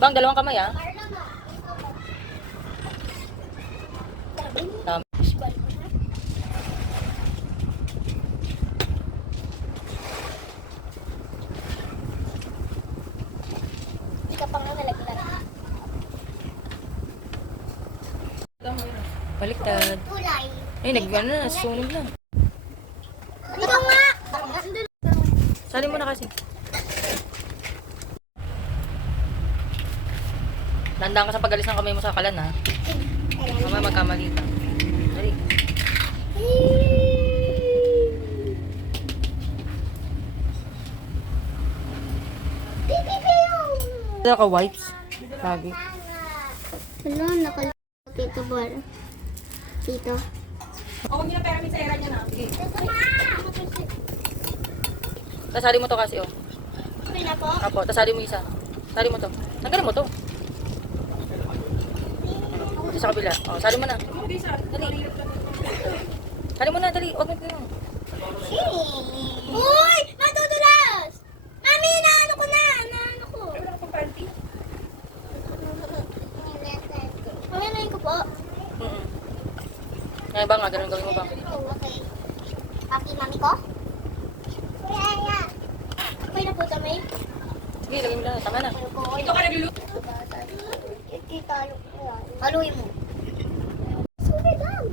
Bang, dalawang kamay ah. Tama. Hindi ka pang nalaglag. Baliktad. Kulay. Ay, nag-ano na, sunog na. Ito nga! Sali mo na kasi. Landang ka sa pag-alis ng kamay mo sa kalan ha. Mamaya magkamali ka. Dali. Dala ka wipes. Lagi. Hello, Tito Bor. Tito. Huwag niyo na pera sa era niya na. Sige. Tasali mo to kasi oh. Okay na po? Apo, tasali mo isa. Sali mo to. Tanggalin mo to. Ito sa kabila. Oh, sali mo na. Dali. Sali mo na, dali. Huwag mo kayo. Uy! Matutulas! Mami, naano ko na! Naano ko? Wala akong panty. Pamanayin ko po. Ngayon ba nga, ganun gawin mo ba? Okay. Papi, mami ko? Kuya, okay na po, Tamay? Sige, lagay mo lang. Tama na. Ito ka nagluluto. Haluin mo. Sulit lang.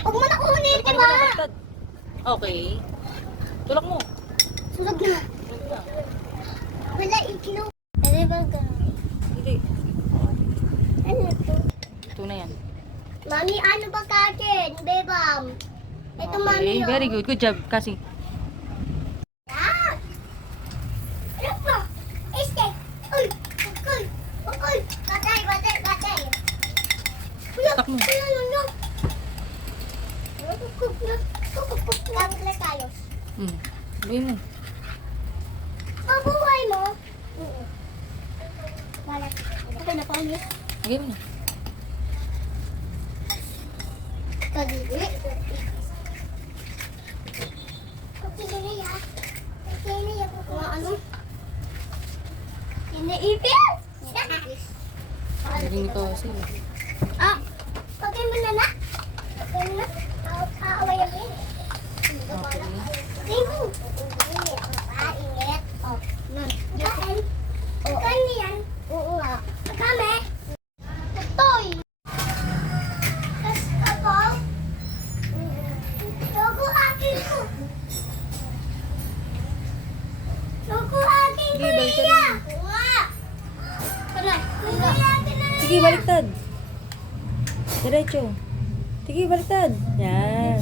Huwag mo na kunin, Balikan diba? mo na, baliktad. Okay. Tulak mo. Sulag na. Tulak na. Wala iklo. Pwede ba ganun? Hindi. Ano ito? Ito na yan. Mami, ano ba kakin? Bebam. Ito, mami. Okay, oh. very good. Good job, kasi. Ah! Ano ba? Este. Uy! Uy! Uy! Batay, batay, batay. Uy! Tak mo. Uy! Ano? Kukuk na tayo. Gawin mo. Mabuhay mo? Wala. Okay na po, miss. Gawin mo na. Kadiri. Okay na ya. Okay na ya. Kung ano? Inaipin? Galing ito kasi. Ah! Okay mo na na? Okay mo na? Aaway ako yun. Okay. Okay mo. Init. Oh. Kain. Kain niyan. Oo nga. Kame. Toy. Tas ako. Logo akin ko. Logo akin ko. Sige, baliktad Iya. mo. Oo nga. Kanay. Kuya akin na. Sige, baliktad. Diretso. Sige, baliktad. Yan.